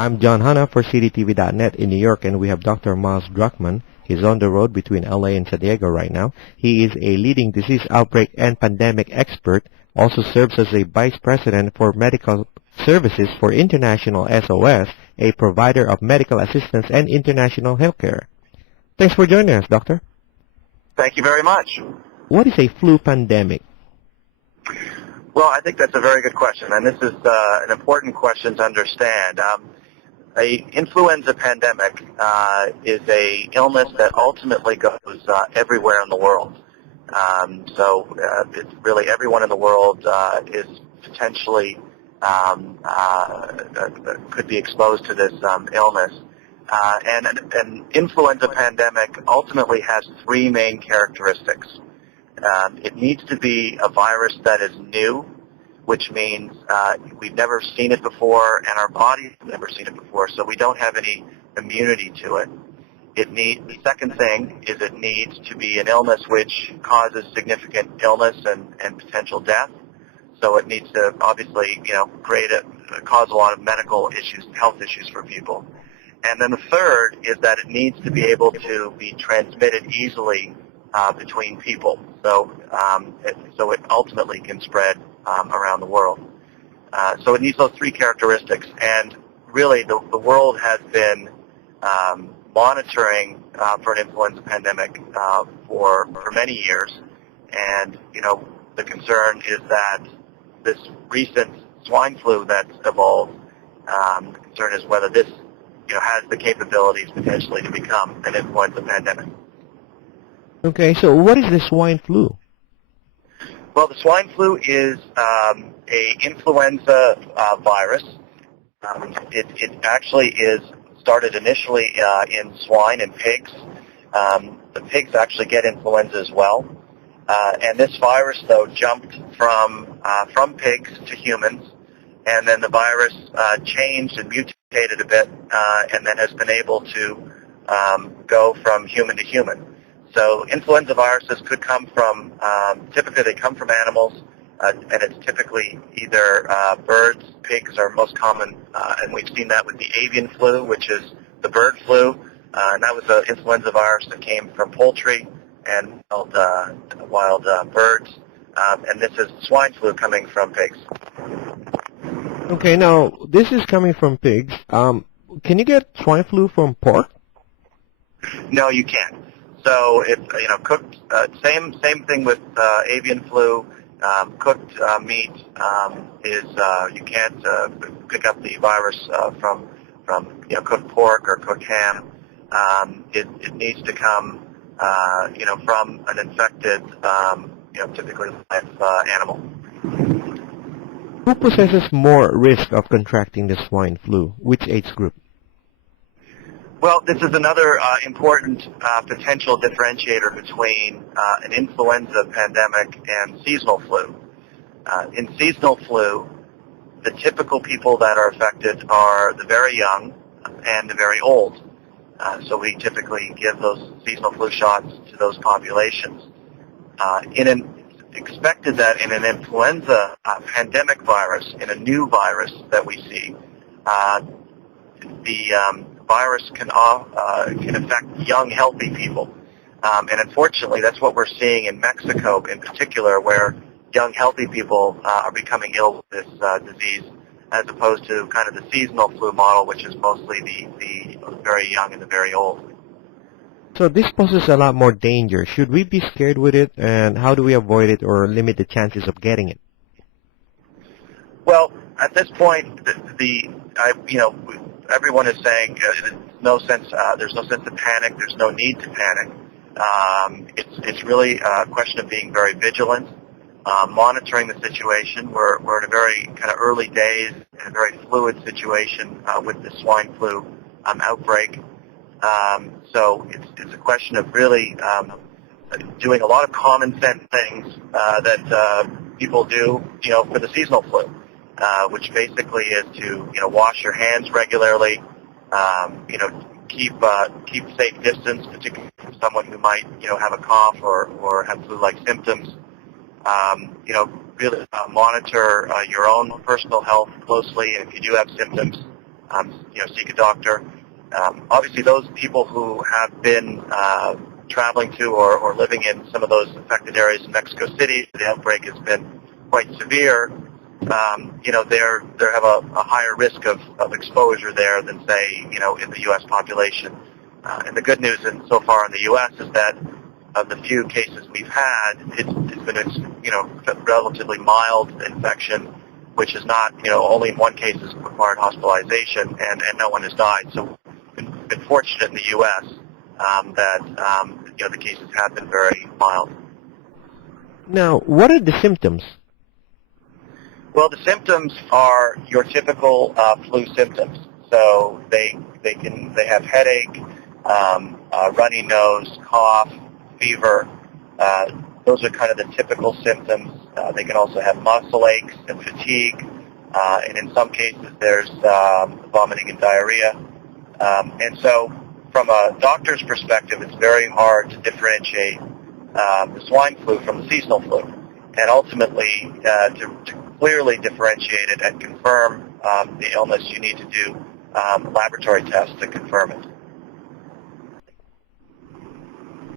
I'm John Hanna for CityTV.net in New York, and we have Dr. Myles Druckman. He's on the road between LA and San Diego right now. He is a leading disease outbreak and pandemic expert, also serves as a vice president for medical services for International SOS, a provider of medical assistance and international healthcare. Thanks for joining us, Doctor. Thank you very much. What is a flu pandemic? Well, I think that's a very good question, and this is an important question to understand. A influenza pandemic is a illness that ultimately goes everywhere in the world. It's really everyone in the world is potentially could be exposed to this illness. And an influenza pandemic ultimately has three main characteristics. It needs to be a virus that is new, which means we've never seen it before, and our bodies have never seen it before, so we don't have any immunity to it. The second thing is it needs to be an illness which causes significant illness and potential death. So it needs to obviously, cause a lot of medical issues, health issues for people. And then the third is that it needs to be able to be transmitted easily between people. So it ultimately can spread around the world. So it needs those three characteristics. And really, the world has been monitoring for an influenza pandemic for many years. And, the concern is that this recent swine flu that's evolved, the concern is whether this, has the capabilities potentially to become an influenza pandemic. Okay, so what is the swine flu? Well, the swine flu is a influenza virus. It actually is started initially in swine and pigs. The pigs actually get influenza as well. And this virus, though, jumped from pigs to humans, and then the virus changed and mutated a bit, and then has been able to go from human to human. So influenza viruses could come from, typically they come from animals, and it's typically either birds, pigs are most common, and we've seen that with the avian flu, which is the bird flu, and that was an influenza virus that came from poultry and wild birds, and this is swine flu coming from pigs. Okay, now this is coming from pigs. Can you get swine flu from pork? No, you can't. So it's cooked. Same thing with avian flu. Cooked meat is you can't pick up the virus from cooked pork or cooked ham. It needs to come from an infected typically live animal. Who possesses more risk of contracting the swine flu? Which age group? Well, this is another important potential differentiator between an influenza pandemic and seasonal flu. In seasonal flu, the typical people that are affected are the very young and the very old. So we typically give those seasonal flu shots to those populations. It's expected that in an influenza pandemic virus, in a new virus that we see, the virus can affect young, healthy people. And unfortunately, that's what we're seeing in Mexico in particular, where young, healthy people are becoming ill with this disease, as opposed to kind of the seasonal flu model, which is mostly the very young and the very old. So this poses a lot more danger. Should we be scared with it, and how do we avoid it or limit the chances of getting it? Well, at this point, everyone is saying there's no sense to panic. There's no need to panic. It's really a question of being very vigilant, monitoring the situation. We're in a very kind of early days, in a very fluid situation with the swine flu outbreak. So it's a question of really doing a lot of common sense things that people do, for the seasonal flu. Which basically is to wash your hands regularly, keep safe distance, particularly from someone who might have a cough or have flu-like symptoms. Really monitor your own personal health closely, and if you do have symptoms, seek a doctor. Obviously, those people who have been traveling to or living in some of those affected areas in Mexico City, the outbreak has been quite severe. They have a higher risk of exposure there than, say, in the U.S. population. And the good news so far in the U.S. is that of the few cases we've had, it's been a relatively mild infection, which is not, only in one case has required hospitalization, and no one has died. So we've been fortunate in the U.S. That the cases have been very mild. Now, what are the symptoms? Well, the symptoms are your typical flu symptoms. So they have headache, runny nose, cough, fever. Those are kind of the typical symptoms. They can also have muscle aches and fatigue, and in some cases there's vomiting and diarrhea. And so from a doctor's perspective, it's very hard to differentiate the swine flu from the seasonal flu. And ultimately, to clearly differentiate it and confirm the illness, you need to do laboratory tests to confirm it.